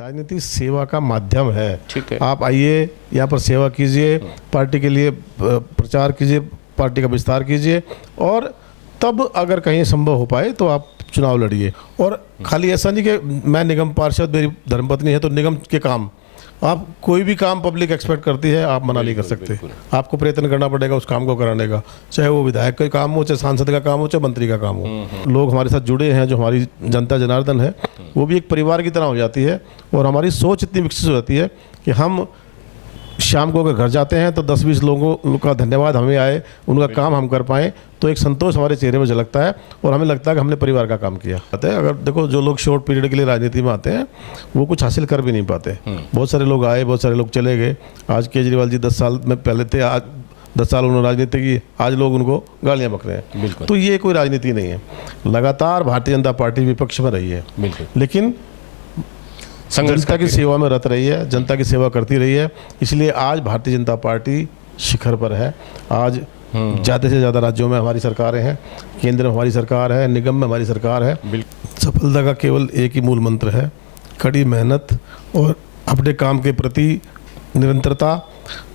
राजनीति सेवा का माध्यम है। ठीक है। आप आइए, यहाँ पर सेवा कीजिए, पार्टी के लिए प्रचार कीजिए, पार्टी का विस्तार कीजिए, और तब अगर कहीं संभव हो पाए तो आप चुनाव लड़िए। और खाली ऐसा नहीं कि मैं निगम पार्षद, मेरी धर्मपत्नी है तो निगम के काम, आप कोई भी काम पब्लिक एक्सपेक्ट करती है, आप मना नहीं कर सकते। आपको प्रयत्न करना पड़ेगा उस काम को कराने का, चाहे वो विधायक का काम हो, चाहे सांसद का काम हो, चाहे मंत्री का काम हो। लोग हमारे साथ जुड़े हैं, जो हमारी जनता जनार्दन है, वो भी एक परिवार की तरह हो जाती है। और हमारी सोच इतनी विकसित हो जाती है कि हम शाम को अगर घर जाते हैं तो 10-20 लोगों का धन्यवाद हमें आए, उनका काम हम कर पाएँ, तो एक संतोष हमारे चेहरे पर झलकता है और हमें लगता है कि हमने परिवार का काम किया। अगर देखो, जो लोग शॉर्ट पीरियड के लिए राजनीति में आते हैं वो कुछ हासिल कर भी नहीं पाते। बहुत सारे लोग आए, बहुत सारे लोग चले गए। आज केजरीवाल जी 10 साल में पहले थे, आज 10 साल उन्होंने राजनीति की, आज लोग उनको गालियाँ बक रहे हैं। तो ये कोई राजनीति नहीं है। लगातार भारतीय जनता पार्टी विपक्ष में रही है, लेकिन जनता की सेवा में रत रही है, जनता की सेवा करती रही है। इसलिए आज भारतीय जनता पार्टी शिखर पर है। आज ज़्यादा से ज़्यादा राज्यों में हमारी सरकारें हैं, केंद्र में हमारी सरकार है, निगम में हमारी सरकार है। सफलता का केवल एक ही मूल मंत्र है, कड़ी मेहनत और अपने काम के प्रति निरंतरता,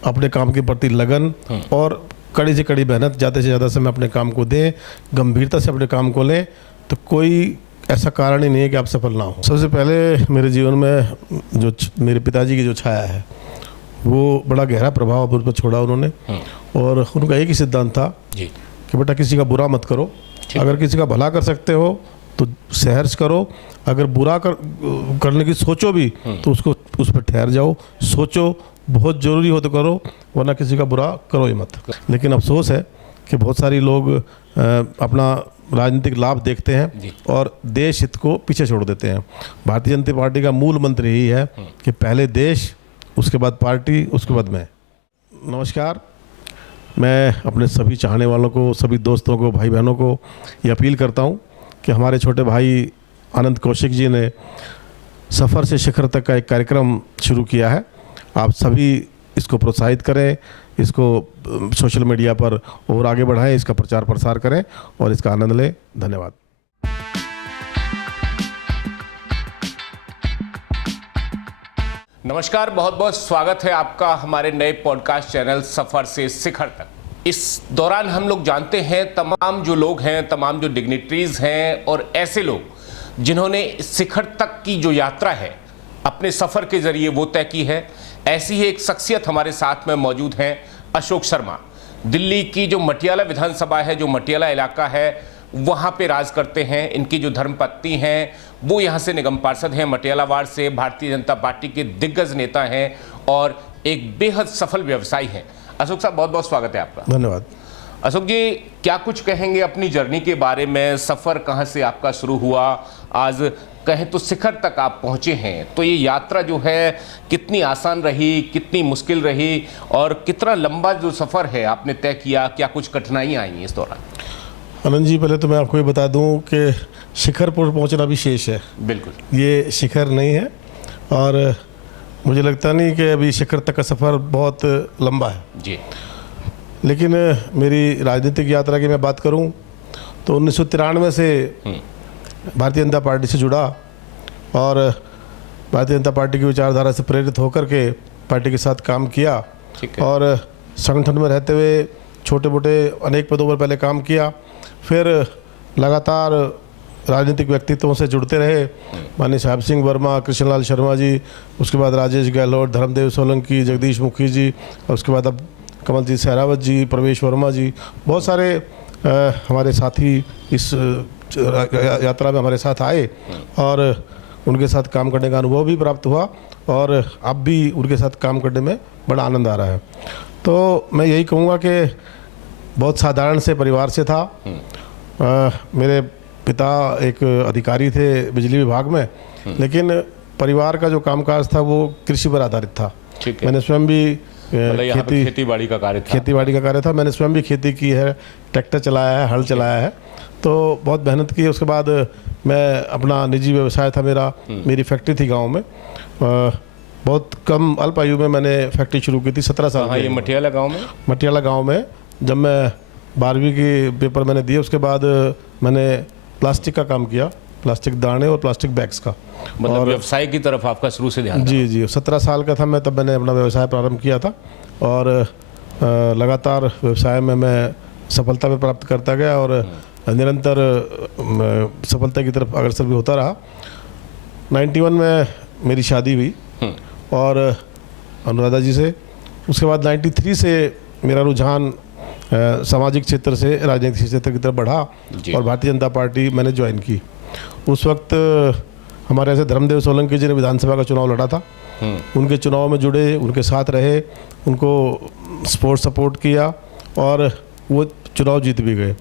अपने काम के प्रति लगन, और कड़ी से कड़ी मेहनत, ज़्यादा से ज़्यादा समय अपने काम को दें, गंभीरता से अपने काम को लें, तो कोई ऐसा कारण ही नहीं है कि आप सफल ना हो। सबसे पहले मेरे जीवन में जो मेरे पिताजी की जो छाया है, वो बड़ा गहरा प्रभाव मुझ पर छोड़ा उन्होंने। और उनका एक ही सिद्धांत था कि बेटा किसी का बुरा मत करो, अगर किसी का भला कर सकते हो तो सहर्ष करो, अगर बुरा करने की सोचो भी तो उसको उस पर ठहर जाओ, सोचो, बहुत ज़रूरी हो तो करो, वरना किसी का बुरा करो ही मत। लेकिन अफसोस है कि बहुत सारी लोग अपना राजनीतिक लाभ देखते हैं और देश हित को पीछे छोड़ देते हैं। भारतीय जनता पार्टी का मूल मंत्र यही है कि पहले देश, उसके बाद पार्टी, उसके बाद मैं। नमस्कार, मैं अपने सभी चाहने वालों को, सभी दोस्तों को, भाई बहनों को ये अपील करता हूँ कि हमारे छोटे भाई आनंद कौशिक जी ने सफ़र से शिखर तक का एक कार्यक्रम शुरू किया है। आप सभी इसको प्रोत्साहित करें, इसको सोशल मीडिया पर और आगे बढ़ाएं, इसका प्रचार प्रसार करें और इसका आनंद लें। धन्यवाद। नमस्कार, बहुत बहुत स्वागत है आपका हमारे नए पॉडकास्ट चैनल सफ़र से शिखर तक। इस दौरान हम लोग जानते हैं तमाम जो लोग हैं, तमाम जो डिग्निटरीज हैं और ऐसे लोग जिन्होंने शिखर तक की जो यात्रा है अपने सफ़र के जरिए वो तय की है। ऐसी ही एक शख्सियत हमारे साथ में मौजूद हैं, अशोक शर्मा। दिल्ली की जो मटियाला विधानसभा है, जो मटियाला इलाका है, वहाँ पे राज करते हैं। इनकी जो धर्मपत्नी हैं वो यहाँ से निगम पार्षद हैं, मटियाला वार्ड से, भारतीय जनता पार्टी के दिग्गज नेता हैं और एक बेहद सफल व्यवसायी हैं। अशोक साहब, बहुत बहुत स्वागत है आपका। धन्यवाद। अशोक जी, क्या कुछ कहेंगे अपनी जर्नी के बारे में? सफ़र कहाँ से आपका शुरू हुआ, आज कहें तो शिखर तक आप पहुँचे हैं, तो ये यात्रा जो है कितनी आसान रही, कितनी मुश्किल रही, और कितना लंबा जो सफ़र है आपने तय किया, क्या कुछ कठिनाइयाँ आई इस दौरान? आनंद जी, पहले तो मैं आपको ये बता दूं कि शिखर पर पहुंचना भी शेष है। बिल्कुल, ये शिखर नहीं है, और मुझे लगता नहीं कि अभी शिखर तक का सफ़र बहुत लंबा है जी। लेकिन मेरी राजनीतिक यात्रा की मैं बात करूं तो 1993 से भारतीय जनता पार्टी से जुड़ा और भारतीय जनता पार्टी की विचारधारा से प्रेरित होकर के पार्टी के साथ काम किया। और संगठन में रहते हुए छोटे मोटे अनेक पदों पर पहले काम किया, फिर लगातार राजनीतिक व्यक्तित्वों से जुड़ते रहे। माननीय साहब सिंह वर्मा, कृष्णलाल शर्मा जी, उसके बाद राजेश गहलोत, धर्मदेव सोलंकी, जगदीश मुखी जी, और उसके बाद अब कमलजीत सहरावत जी, प्रवेश वर्मा जी, बहुत सारे हमारे साथी इस यात्रा में हमारे साथ आए और उनके साथ काम करने का अनुभव भी प्राप्त हुआ और अब भी उनके साथ काम करने में बड़ा आनंद आ रहा है। तो मैं यही कहूँगा कि बहुत साधारण से परिवार से था। मेरे पिता एक अधिकारी थे बिजली विभाग में, लेकिन परिवार का जो कामकाज था वो कृषि पर आधारित था। मैंने स्वयं भी खेती बाड़ी का कार्य था। मैंने स्वयं भी खेती की है, ट्रैक्टर चलाया है, हल चलाया है, तो बहुत मेहनत की। उसके बाद मैं अपना निजी व्यवसाय था मेरा, मेरी फैक्ट्री थी गाँव में। बहुत कम अल्प आयु में मैंने फैक्ट्री शुरू की थी, 17 साल। हाँ, ये मटियाला गाँव में जब मैं 12वीं की पेपर मैंने दिए, उसके बाद मैंने प्लास्टिक का काम किया। प्लास्टिक दाने और प्लास्टिक बैग्स का। मतलब व्यवसाय की तरफ आपका शुरू से ध्यान था। जी 17 साल का था मैं तब मैंने अपना व्यवसाय प्रारंभ किया था और लगातार व्यवसाय में मैं सफलता भी प्राप्त करता गया और निरंतर सफलता की तरफ अग्रसर भी होता रहा। 91 में मेरी शादी हुई और अनुराधा जी से। उसके बाद 93 से मेरा रुझान सामाजिक क्षेत्र से राजनीतिक क्षेत्र की तरफ बढ़ा और भारतीय जनता पार्टी मैंने ज्वाइन की। उस वक्त हमारे ऐसे धर्मदेव सोलंकी जी ने विधानसभा का चुनाव लड़ा था। उनके चुनाव में जुड़े, उनके साथ रहे, उनको सपोर्ट किया और वो चुनाव जीत भी गए।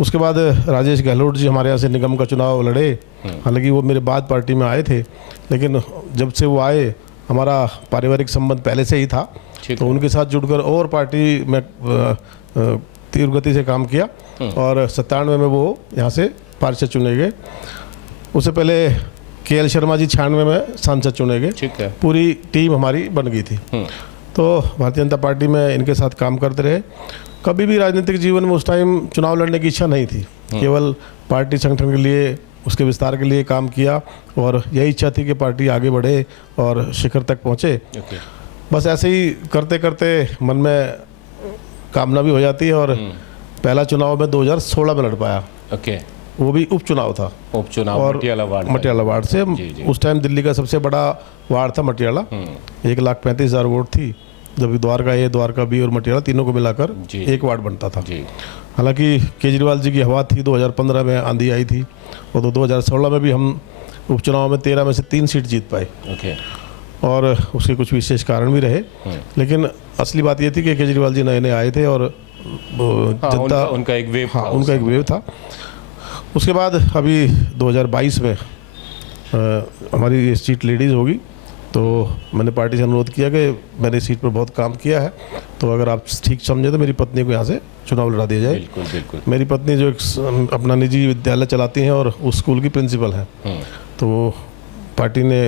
उसके बाद राजेश गहलोत जी हमारे यहाँ से निगम का चुनाव लड़े। हालांकि वो मेरे बाद पार्टी में आए थे, लेकिन जब से वो आए हमारा पारिवारिक संबंध पहले से ही था, तो उनके साथ जुड़कर और पार्टी में तीव्र गति से काम किया और 97 में वो यहाँ से पार्षद चुने गए। उससे पहले KL शर्मा जी 96 में सांसद चुने गए। पूरी टीम हमारी बन गई थी। तो भारतीय जनता पार्टी में इनके साथ काम करते रहे। कभी भी राजनीतिक जीवन में उस टाइम चुनाव लड़ने की इच्छा नहीं थी, केवल पार्टी संगठन के लिए, उसके विस्तार के लिए काम किया और यही इच्छा थी कि पार्टी आगे बढ़े और शिखर तक पहुँचे। बस ऐसे ही करते करते मन में कामना भी हो जाती है और पहला चुनाव में 2016 में लड़ पाया। वो भी उपचुनाव था। और मटियाला वार्ड से। उस टाइम दिल्ली का सबसे बड़ा वार्ड था मटियाला। 1,35,000 वोट थी, जबकि द्वारका A, द्वारका B और मटियाला तीनों को मिलाकर एक वार्ड बनता था। हालांकि केजरीवाल जी की हवा थी, 2015 में आंधी आई थी और 2016 में भी हम उपचुनाव में 13 में से 3 सीट जीत पाए। और उसके कुछ विशेष कारण भी रहे, लेकिन असली बात ये थी कि केजरीवाल जी नए नए आए थे और जनता उनका एक वेव था। उसके बाद अभी 2022 में हमारी ये सीट लेडीज़ होगी, तो मैंने पार्टी से अनुरोध किया कि मैंने इस सीट पर बहुत काम किया है, तो अगर आप ठीक समझे तो मेरी पत्नी को यहाँ से चुनाव लड़ा दिया जाए। बिल्कुल। मेरी पत्नी जो एक अपना निजी विद्यालय चलाती हैं और उस स्कूल की प्रिंसिपल हैं, तो पार्टी ने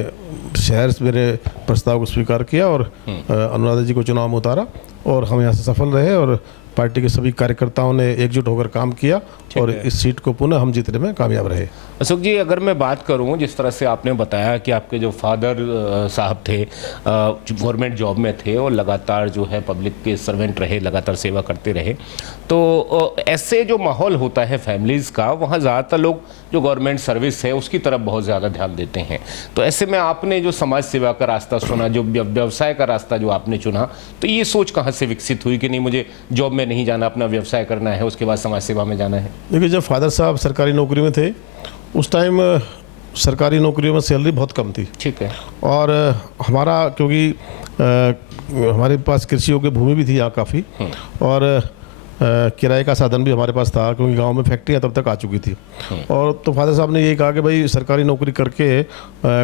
शहर से मेरे प्रस्ताव को स्वीकार किया और अनुराधा जी को चुनाव में उतारा और हम यहाँ से सफल रहे और पार्टी के सभी कार्यकर्ताओं ने एकजुट होकर काम किया और इस सीट को पुनः हम जीतने में कामयाब रहे। अशोक जी, अगर मैं बात करूं, जिस तरह से आपने बताया कि आपके जो फादर साहब थे गवर्नमेंट जॉब में थे और लगातार जो है पब्लिक के सर्वेंट रहे, लगातार सेवा करते रहे, तो ऐसे जो माहौल होता है फैमिलीज़ का, वहाँ ज़्यादातर लोग जो गवर्नमेंट सर्विस है उसकी तरफ बहुत ज़्यादा ध्यान देते हैं। तो ऐसे में आपने जो समाज सेवा का रास्ता चुना, जो व्यवसाय का रास्ता जो आपने चुना, तो ये सोच कहाँ से विकसित हुई कि नहीं मुझे जॉब में नहीं जाना, अपना व्यवसाय करना है, उसके बाद समाज सेवा में जाना है? देखिए, जब फादर साहब सरकारी नौकरी में थे उस टाइम सरकारी नौकरियों में सैलरी बहुत कम थी। ठीक है। और हमारा क्योंकि हमारे पास कृषि योग्य भूमि भी थी यहाँ काफ़ी और किराए का साधन भी हमारे पास था, क्योंकि गांव में फैक्ट्रियाँ तब तक आ चुकी थी। और तो फादर साहब ने ये कहा कि भाई सरकारी नौकरी करके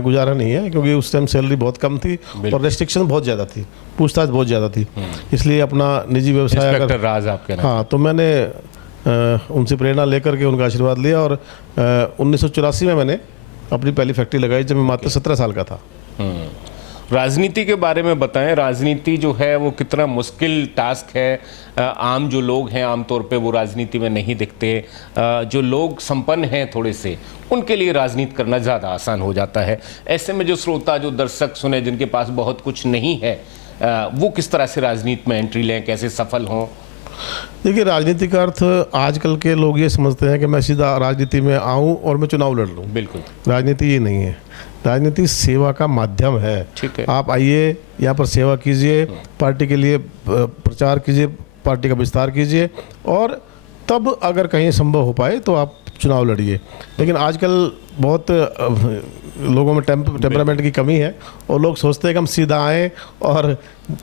गुजारा नहीं है, क्योंकि उस टाइम सैलरी बहुत कम थी और रेस्ट्रिक्शन बहुत ज़्यादा थी, पूछताछ बहुत ज़्यादा थी, इसलिए अपना निजी व्यवसाय अगर हाँ, तो मैंने उनसे प्रेरणा लेकर के उनका आशीर्वाद लिया और 1984 में मैंने अपनी पहली फैक्ट्री लगाई, जब मैं मात्र 17 साल का था। राजनीति के बारे में बताएं। राजनीति जो है वो कितना मुश्किल टास्क है। आम जो लोग हैं आमतौर पे वो राजनीति में नहीं दिखते। जो लोग संपन्न हैं थोड़े से, उनके लिए राजनीति करना ज़्यादा आसान हो जाता है। ऐसे में जो श्रोता, जो दर्शक सुने, जिनके पास बहुत कुछ नहीं है, वो किस तरह से राजनीति में एंट्री लें, कैसे सफल हों? देखिए, राजनीति का अर्थ आजकल के लोग ये समझते हैं कि मैं सीधा राजनीति में आऊं और मैं चुनाव लड़ लूं। बिल्कुल, राजनीति ये नहीं है। राजनीति सेवा का माध्यम है। ठीक है। आप आइए, यहाँ पर सेवा कीजिए, पार्टी के लिए प्रचार कीजिए, पार्टी का विस्तार कीजिए और तब अगर कहीं संभव हो पाए तो आप चुनाव लड़िए। लेकिन आजकल बहुत लोगों में टेम्परामेंट की कमी है और लोग सोचते हैं कि हम सीधा आएँ और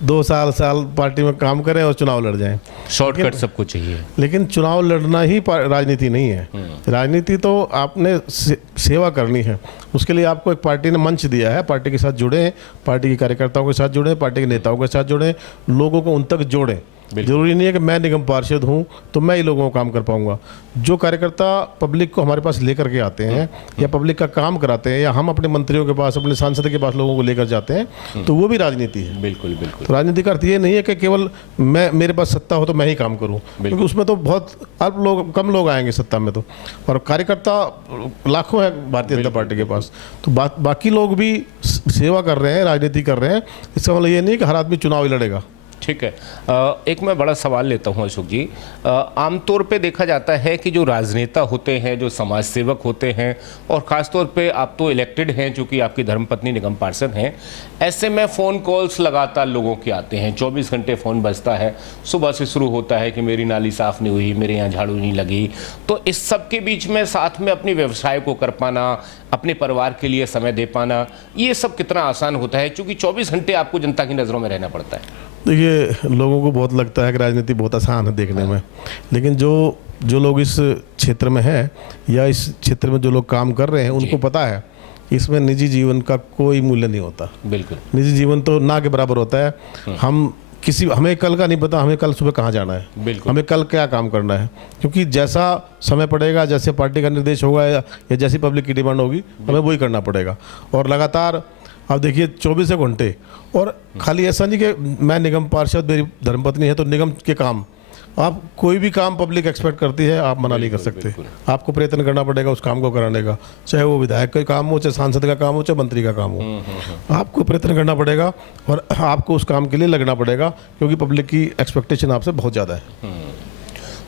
2 साल पार्टी में काम करें और चुनाव लड़ जाएं। शॉर्टकट सबको चाहिए। लेकिन चुनाव लड़ना ही राजनीति नहीं है। राजनीति तो आपने सेवा करनी है, उसके लिए आपको एक पार्टी ने मंच दिया है। पार्टी के साथ जुड़ें, पार्टी के कार्यकर्ताओं के साथ जुड़ें, पार्टी के नेताओं के साथ जुड़ें, लोगों को उन तक जोड़ें। जरूरी नहीं है कि मैं निगम पार्षद हूँ तो मैं ही लोगों का काम कर पाऊंगा। जो कार्यकर्ता पब्लिक को हमारे पास लेकर के आते हैं या पब्लिक का काम कराते हैं या हम अपने मंत्रियों के पास, अपने सांसद के पास लोगों को लेकर जाते हैं, तो वो भी राजनीति है। बिल्कुल बिल्कुल। तो राजनीति का अर्थ ये नहीं है कि केवल मेरे पास सत्ता हो तो मैं ही काम करूं, क्योंकि उसमें तो बहुत अल्प लोग, कम लोग आएंगे सत्ता में तो, और कार्यकर्ता लाखों है भारतीय जनता पार्टी के पास। तो बाकी लोग भी सेवा कर रहे हैं, राजनीति कर रहे हैं। इसका मतलब ये नहीं कि हर आदमी चुनाव ही लड़ेगा। ठीक है। एक मैं बड़ा सवाल लेता हूं अशोक जी। आमतौर पे देखा जाता है कि जो राजनेता होते हैं, जो समाज सेवक होते हैं, और ख़ास तौर पे आप तो इलेक्टेड हैं, चूँकि आपकी धर्मपत्नी निगम पार्षद हैं, ऐसे में फ़ोन कॉल्स लगातार लोगों के आते हैं। 24 घंटे फ़ोन बजता है। सुबह से शुरू होता है कि मेरी नाली साफ़ नहीं हुई, मेरे यहाँ झाड़ू नहीं लगी। तो इस सब के बीच में साथ में अपने व्यवसाय को कर पाना, अपने परिवार के लिए समय दे पाना, ये सब कितना आसान होता है, क्योंकि 24 घंटे आपको जनता की नज़रों में रहना पड़ता है। देखिए, लोगों को बहुत लगता है कि राजनीति बहुत आसान है देखने में, लेकिन जो लोग इस क्षेत्र में हैं या इस क्षेत्र में जो लोग काम कर रहे हैं, उनको पता है इसमें निजी जीवन का कोई मूल्य नहीं होता। बिल्कुल। निजी जीवन तो ना के बराबर होता है। हमें कल का नहीं पता, हमें कल सुबह कहाँ जाना है, हमें कल क्या काम करना है, क्योंकि जैसा समय पड़ेगा, जैसे पार्टी का निर्देश होगा या जैसी पब्लिक की डिमांड होगी, हमें वही करना पड़ेगा। और लगातार आप देखिए 24 घंटे। और खाली ऐसा नहीं कि मैं निगम पार्षद, मेरी धर्मपत्नी है तो निगम के काम, आप कोई भी काम पब्लिक एक्सपेक्ट करती है, आप मना नहीं कर सकते। आपको प्रयत्न करना पड़ेगा उस काम को कराने का, चाहे वो विधायक का काम हो, चाहे सांसद का काम हो, चाहे मंत्री का काम हो। आपको प्रयत्न करना पड़ेगा और आपको उस काम के लिए लगना पड़ेगा, क्योंकि पब्लिक की एक्सपेक्टेशन आपसे बहुत ज़्यादा है।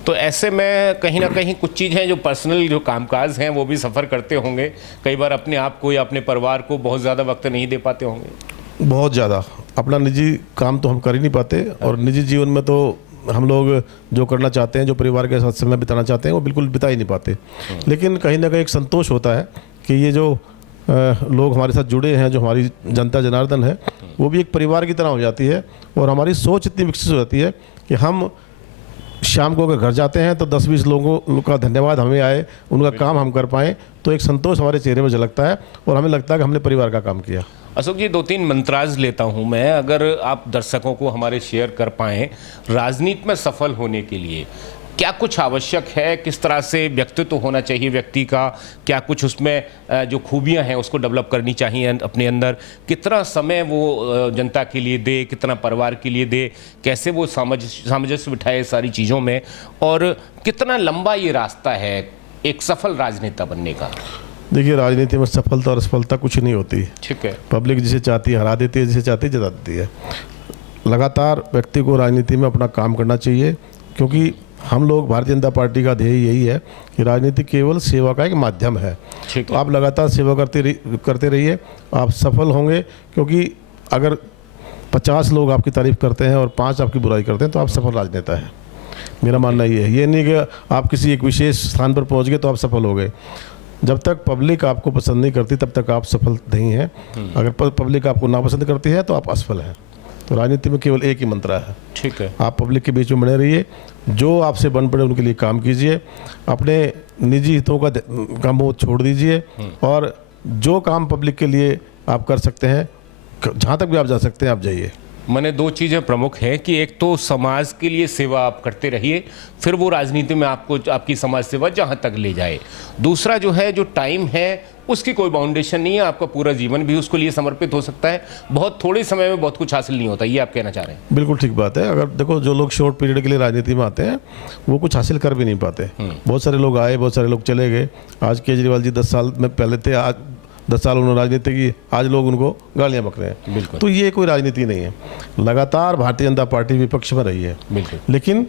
तो ऐसे में कहीं ना कहीं कुछ चीज़ें जो पर्सनल जो कामकाज हैं वो भी सफ़र करते होंगे। कई बार अपने आप को या अपने परिवार को बहुत ज़्यादा वक्त नहीं दे पाते होंगे। बहुत ज़्यादा अपना निजी काम तो हम कर ही नहीं पाते, और निजी जीवन में तो हम लोग जो करना चाहते हैं, जो परिवार के साथ समय बिताना चाहते हैं, वो बिल्कुल बिता ही नहीं पाते। लेकिन कहीं ना कहीं एक संतोष होता है कि ये जो लोग हमारे साथ जुड़े हैं, जो हमारी जनता जनार्दन है, वो भी एक परिवार की तरह हो जाती है। और हमारी सोच इतनी विकसित हो जाती है कि हम शाम को अगर घर जाते हैं तो 10-20 लोगों का धन्यवाद हमें आए, उनका काम हम कर पाएँ, तो एक संतोष हमारे चेहरे में झलकता है और हमें लगता है कि हमने परिवार का काम किया। अशोक जी, 2-3 मंत्राज लेता हूं मैं, अगर आप दर्शकों को हमारे शेयर कर पाएं, राजनीति में सफल होने के लिए क्या कुछ आवश्यक है, किस तरह से व्यक्तित्व होना चाहिए व्यक्ति का, क्या कुछ उसमें जो खूबियां हैं उसको डेवलप करनी चाहिए अपने अंदर, कितना समय वो जनता के लिए दे, कितना परिवार के लिए दे, कैसे वो सामंजस्य बिठाए सारी चीज़ों में, और कितना लंबा ये रास्ता है एक सफल राजनेता बनने का? देखिए, राजनीति में सफलता और असफलता कुछ नहीं होती। ठीक है। पब्लिक जिसे चाहती है हरा देती है, जिसे चाहती है जिता देती है। लगातार व्यक्ति को राजनीति में अपना काम करना चाहिए, क्योंकि हम लोग, भारतीय जनता पार्टी का ध्येय यही है कि राजनीति केवल सेवा का एक माध्यम है। तो आप लगातार सेवा करते रहिए, आप सफल होंगे। क्योंकि अगर 50 लोग आपकी तारीफ करते हैं और 5 आपकी बुराई करते हैं, तो आप सफल राजनेता है। मेरा मानना ये है। ये नहीं कि आप किसी एक विशेष स्थान पर पहुँच गए तो आप सफल हो गए। जब तक पब्लिक आपको पसंद नहीं करती तब तक आप सफल नहीं हैं। अगर पब्लिक आपको नापसंद करती है तो आप असफल हैं। तो राजनीति में केवल एक ही मंत्र है। ठीक है। आप पब्लिक के बीच में बने रहिए, जो आपसे बन पड़े उनके लिए काम कीजिए, अपने निजी हितों का मोह छोड़ दीजिए, और जो काम पब्लिक के लिए आप कर सकते हैं, जहाँ तक भी आप जा सकते हैं, आप जाइए। मैंने 2 चीज़ें प्रमुख हैं कि एक तो समाज के लिए सेवा आप करते रहिए, फिर वो राजनीति में आपको आपकी समाज सेवा जहाँ तक ले जाए। दूसरा जो है, जो टाइम है उसकी कोई बाउंडेशन नहीं है, आपका पूरा जीवन भी उसके लिए समर्पित हो सकता है। बहुत थोड़े समय में बहुत कुछ हासिल नहीं होता, ये आप कहना चाह रहे हैं? बिल्कुल ठीक बात है। अगर देखो, जो लोग शॉर्ट पीरियड के लिए राजनीति में आते हैं वो कुछ हासिल कर भी नहीं पाते। बहुत सारे लोग आए, बहुत सारे लोग चले गए। आज केजरीवाल जी 10 साल में पहले थे, आज 10 साल उन्होंने राजनीति की, आज लोग उनको गालियां बक रहे हैं। तो ये कोई राजनीति नहीं है। लगातार भारतीय जनता पार्टी विपक्ष में रही है, लेकिन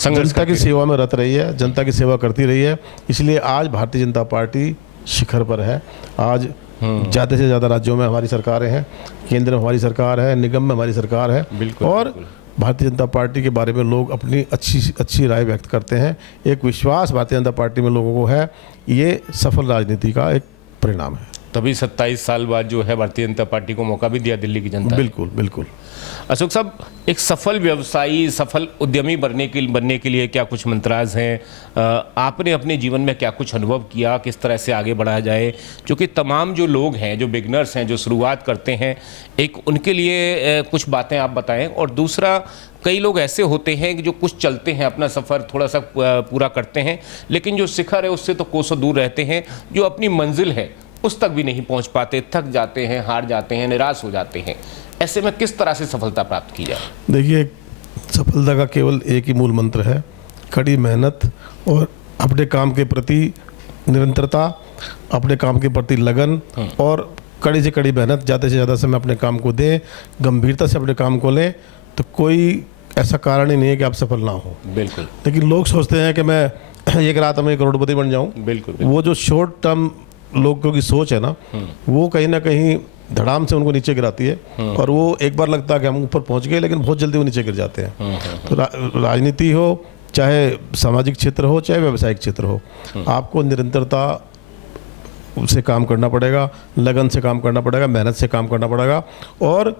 जनता की सेवा में रत रही है, जनता की सेवा करती रही है। इसलिए आज भारतीय जनता पार्टी शिखर पर है। आज ज़्यादा से ज़्यादा राज्यों में हमारी सरकारें हैं, केंद्र में हमारी सरकार है, निगम में हमारी सरकार है, और भारतीय जनता पार्टी के बारे में लोग अपनी अच्छी राय व्यक्त करते हैं। एक विश्वास भारतीय जनता पार्टी में लोगों को है। ये सफल राजनीति का एक परिणाम है। तभी 27 साल बाद जो है भारतीय जनता पार्टी को मौका भी दिया दिल्ली की जनता ने। बिल्कुल बिल्कुल। अशोक साहब, एक सफल व्यवसायी, सफल उद्यमी बनने के लिए क्या कुछ मंत्राज हैं? आपने अपने जीवन में क्या कुछ अनुभव किया, किस तरह से आगे बढ़ाया जाए? क्योंकि तमाम जो लोग हैं, जो बिगनर्स हैं, जो शुरुआत करते हैं, एक उनके लिए कुछ बातें आप बताएं। और दूसरा, कई लोग ऐसे होते हैं कि जो कुछ चलते हैं, अपना सफ़र थोड़ा सा पूरा करते हैं, लेकिन जो शिखर है उससे तो कोसों दूर रहते हैं, जो अपनी मंजिल है उस तक भी नहीं पहुंच पाते, थक जाते हैं, हार जाते हैं, निराश हो जाते हैं। ऐसे में किस तरह से सफलता प्राप्त की जाए? देखिए, सफलता का केवल एक ही मूल मंत्र है, कड़ी मेहनत और अपने काम के प्रति निरंतरता, अपने काम के प्रति लगन और कड़ी से कड़ी मेहनत, ज़्यादा से ज़्यादा समय अपने काम को दें, गंभीरता से अपने काम को लें, तो कोई ऐसा कारण ही नहीं है कि आप सफल ना हो। बिल्कुल। लेकिन लोग सोचते हैं कि मैं एक रात में करोड़पति बन जाऊं। बिल्कुल। वो जो शॉर्ट टर्म लोगों की सोच है ना, वो कहीं ना कहीं धड़ाम से उनको नीचे गिराती है। और वो एक बार लगता है कि हम ऊपर पहुंच गए, लेकिन बहुत जल्दी वो नीचे गिर जाते हैं। तो राजनीति हो, चाहे सामाजिक क्षेत्र हो, चाहे व्यावसायिक क्षेत्र हो, आपको निरंतरता से काम करना पड़ेगा, लगन से काम करना पड़ेगा, मेहनत से काम करना पड़ेगा। और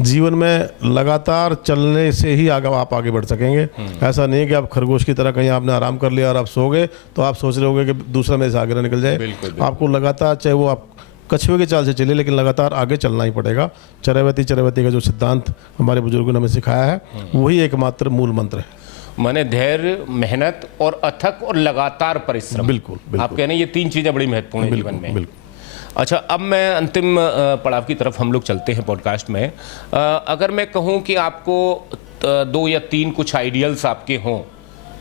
जीवन में लगातार चलने से ही आप आगे बढ़ सकेंगे। ऐसा नहीं है कि आप खरगोश की तरह कहीं आपने आराम कर लिया और आप सो गए तो आप सोच रहे होगे कि दूसरा मेरे से आगे ना निकल जाए। आपको लगातार, चाहे वो आप कछुए की चाल से चले, लेकिन लगातार आगे चलना ही पड़ेगा। चरैवती का जो सिद्धांत हमारे बुजुर्गों ने हमें सिखाया है, वही एकमात्र मूल मंत्र है। माने धैर्य, मेहनत और अथक और लगातार परिश्रम। बिल्कुल, बिल्कुल। आप कह रहे हैं ये 3 चीजें बड़ी महत्वपूर्ण है जीवन में। बिल्कुल। अच्छा, अब मैं अंतिम पड़ाव की तरफ हम लोग चलते हैं पॉडकास्ट में। अगर मैं कहूँ कि आपको 2 या 3 कुछ आइडियल्स आपके हों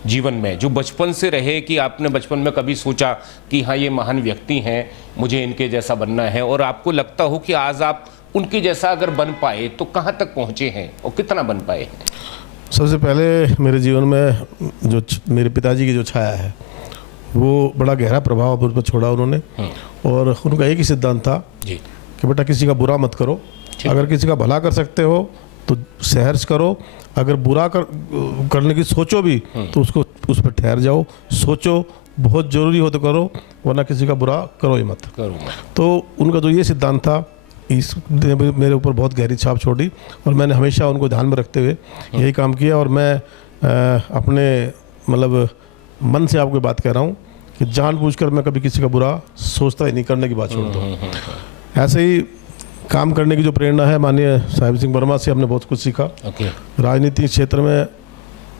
जीवन में, जो बचपन से रहे, कि आपने बचपन में कभी सोचा कि हाँ ये महान व्यक्ति हैं, मुझे इनके जैसा बनना है, और आपको लगता हो कि आज आप उनके जैसा अगर बन पाए तो कहाँ तक पहुँचे हैं और कितना बन पाए? सबसे पहले मेरे जीवन में जो मेरे पिताजी की जो छाया है, वो बड़ा गहरा प्रभाव मुझ पर छोड़ा उन्होंने। और उनका एक ही सिद्धांत था जी कि बेटा किसी का बुरा मत करो, अगर किसी का भला कर सकते हो तो सहर्ष करो, अगर बुरा करने की सोचो भी तो उस पर ठहर जाओ, सोचो, बहुत ज़रूरी हो तो करो, वरना किसी का बुरा करो ही मत। तो उनका जो ये सिद्धांत था, इसने मेरे ऊपर बहुत गहरी छाप छोड़ी और मैंने हमेशा उनको ध्यान में रखते हुए यही काम किया। और मैं अपने मतलब मन से आपको बात कह रहा हूँ कि जानबूझकर मैं कभी किसी का बुरा सोचता ही नहीं, करने की बात छोड़ दो। ऐसे ही काम करने की जो प्रेरणा है, माननीय साहिब सिंह वर्मा से हमने बहुत कुछ सीखा। राजनीतिक क्षेत्र में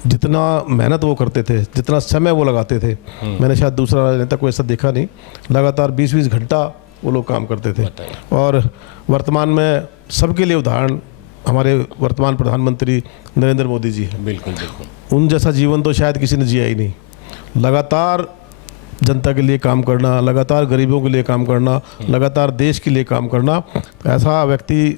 जितना मेहनत वो करते थे, जितना समय वो लगाते थे, मैंने शायद दूसरा राजनेता को ऐसा देखा नहीं। लगातार 20-20 घंटा वो लोग काम करते थे। और वर्तमान में सबके लिए उदाहरण हमारे वर्तमान प्रधानमंत्री नरेंद्र मोदी जी हैं। बिल्कुल बिल्कुल। उन जैसा जीवन तो शायद किसी ने जिया ही नहीं। लगातार जनता के लिए काम करना, लगातार गरीबों के लिए काम करना, लगातार देश के लिए काम करना, ऐसा व्यक्ति,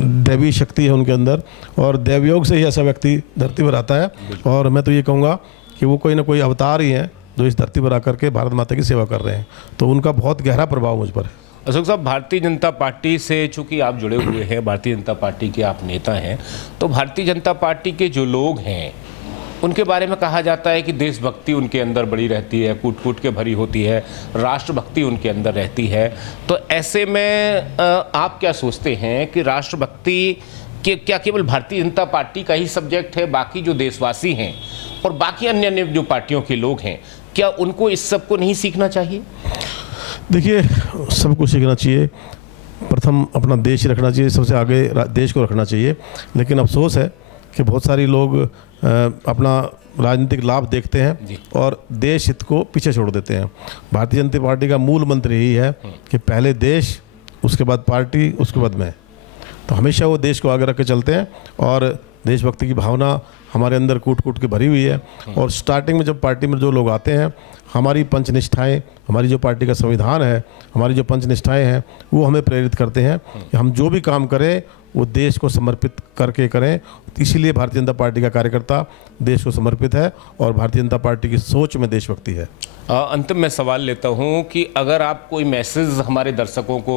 दैवी शक्ति है उनके अंदर, और दैवयोग से ही ऐसा व्यक्ति धरती पर आता है। और मैं तो ये कहूँगा कि वो कोई ना कोई अवतार ही हैं जो इस धरती पर आकर के भारत माता की सेवा कर रहे हैं। तो उनका बहुत गहरा प्रभाव मुझ पर है। अशोक साहब, भारतीय जनता पार्टी से चूंकि आप जुड़े हुए हैं, भारतीय जनता पार्टी के आप नेता हैं, तो भारतीय जनता पार्टी के जो लोग हैं उनके बारे में कहा जाता है कि देशभक्ति उनके अंदर बड़ी रहती है, कूट कूट के भरी होती है, राष्ट्रभक्ति उनके अंदर रहती है। तो ऐसे में आप क्या सोचते हैं कि राष्ट्रभक्ति के क्या केवल भारतीय जनता पार्टी का ही सब्जेक्ट है? बाकी जो देशवासी हैं और बाकी अन्य अन्य जो पार्टियों के लोग हैं, क्या उनको इस सब को नहीं सीखना चाहिए? देखिए, सबको सीखना चाहिए। प्रथम अपना देश रखना चाहिए, सबसे आगे देश को रखना चाहिए। लेकिन अफसोस है कि बहुत सारे लोग अपना राजनीतिक लाभ देखते हैं और देश हित को पीछे छोड़ देते हैं। भारतीय जनता पार्टी का मूल मंत्र यही है कि पहले देश, उसके बाद पार्टी, उसके बाद मैं। तो हमेशा वो देश को आगे रख के चलते हैं और देशभक्ति की भावना हमारे अंदर कूट कूट के भरी हुई है। और स्टार्टिंग में जब पार्टी में जो लोग आते हैं, हमारी पंचनिष्ठाएं, हमारी जो पार्टी का संविधान है, हमारी जो पंचनिष्ठाएं हैं, वो हमें प्रेरित करते हैं कि हम जो भी काम करें वो देश को समर्पित करके करें। इसीलिए भारतीय जनता पार्टी का कार्यकर्ता देश को समर्पित है और भारतीय जनता पार्टी की सोच में देशभक्ति है। अंतिम में सवाल लेता हूं कि अगर आप कोई मैसेज हमारे दर्शकों को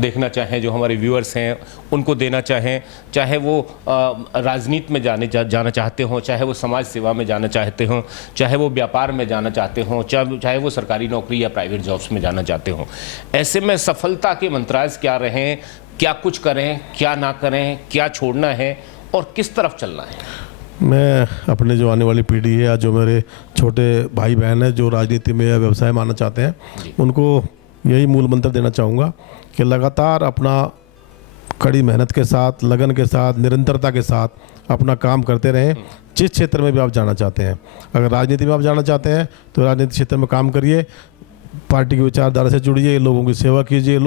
देखना चाहें, जो हमारे व्यूअर्स हैं उनको देना चाहें, चाहे वो राजनीति में जाना चाहते हों, चाहे वो समाज सेवा में जाना चाहते हों, चाहे वो व्यापार में जाना चाहते हों, चाहे वो सरकारी नौकरी या प्राइवेट जॉब्स में जाना चाहते हों, ऐसे में सफलता के मंत्राज क्या रहें, क्या कुछ करें, क्या ना करें, क्या छोड़ना है और किस तरफ चलना है? मैं अपने जो आने वाली पीढ़ी है या जो मेरे छोटे भाई बहन हैं जो राजनीति में या व्यवसाय में आना चाहते हैं, उनको यही मूल मंत्र देना चाहूँगा कि लगातार अपना कड़ी मेहनत के साथ, लगन के साथ, निरंतरता के साथ अपना काम करते रहें। जिस क्षेत्र में भी आप जाना चाहते हैं, अगर राजनीति में आप जाना चाहते हैं तो राजनीतिक क्षेत्र में काम करिए, पार्टी की विचारधारा से जुड़िए, लोगों की सेवा कीजिए,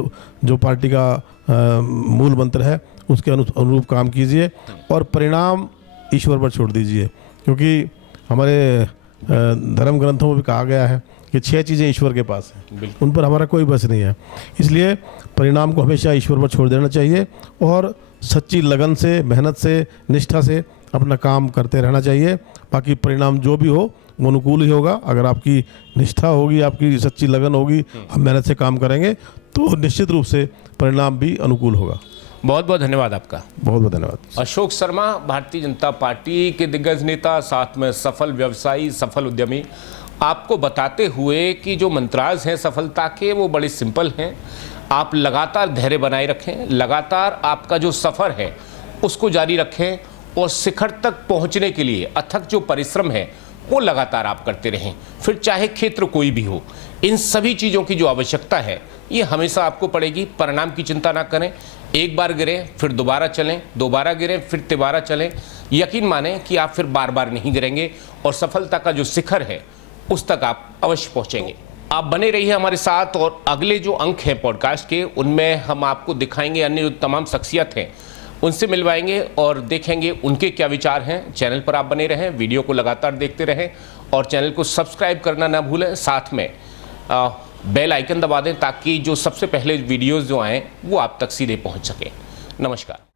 जो पार्टी का मूल मंत्र है उसके अनुरूप काम कीजिए और परिणाम ईश्वर पर छोड़ दीजिए। क्योंकि हमारे धर्म ग्रंथों में भी कहा गया है कि 6 चीज़ें ईश्वर के पास हैं, उन पर हमारा कोई बस नहीं है। इसलिए परिणाम को हमेशा ईश्वर पर छोड़ देना चाहिए और सच्ची लगन से, मेहनत से, निष्ठा से अपना काम करते रहना चाहिए। बाकी परिणाम जो भी हो वो अनुकूल ही होगा। अगर आपकी निष्ठा होगी, आपकी सच्ची लगन होगी, हम मेहनत से काम करेंगे तो निश्चित रूप से परिणाम भी अनुकूल होगा। बहुत बहुत धन्यवाद आपका। बहुत बहुत धन्यवाद। अशोक शर्मा, भारतीय जनता पार्टी के दिग्गज नेता, साथ में सफल व्यवसायी, सफल उद्यमी, आपको बताते हुए कि जो मंत्राज हैं सफलता के वो बड़े सिंपल हैं। आप लगातार धैर्य बनाए रखें, लगातार आपका जो सफ़र है उसको जारी रखें और शिखर तक पहुंचने के लिए अथक जो परिश्रम है वो लगातार आप करते रहें, फिर चाहे क्षेत्र कोई भी हो। इन सभी चीज़ों की जो आवश्यकता है ये हमेशा आपको पड़ेगी। परिणाम की चिंता ना करें, एक बार गिरें फिर दोबारा चलें, दोबारा गिरें फिर तिबारा चलें। यकीन मानें कि आप फिर बार बार नहीं गिरेंगे और सफलता का जो शिखर है उस तक आप अवश्य पहुंचेंगे। आप बने रहिए हमारे साथ और अगले जो अंक हैं पॉडकास्ट के उनमें हम आपको दिखाएंगे अन्य जो तमाम शख्सियत हैं उनसे मिलवाएंगे और देखेंगे उनके क्या विचार हैं। चैनल पर आप बने रहें, वीडियो को लगातार देखते रहें और चैनल को सब्सक्राइब करना ना भूलें। साथ में बेल आइकन दबा दें ताकि जो सबसे पहले वीडियोस जो आएँ वो आप तक सीधे पहुंच सकें। नमस्कार।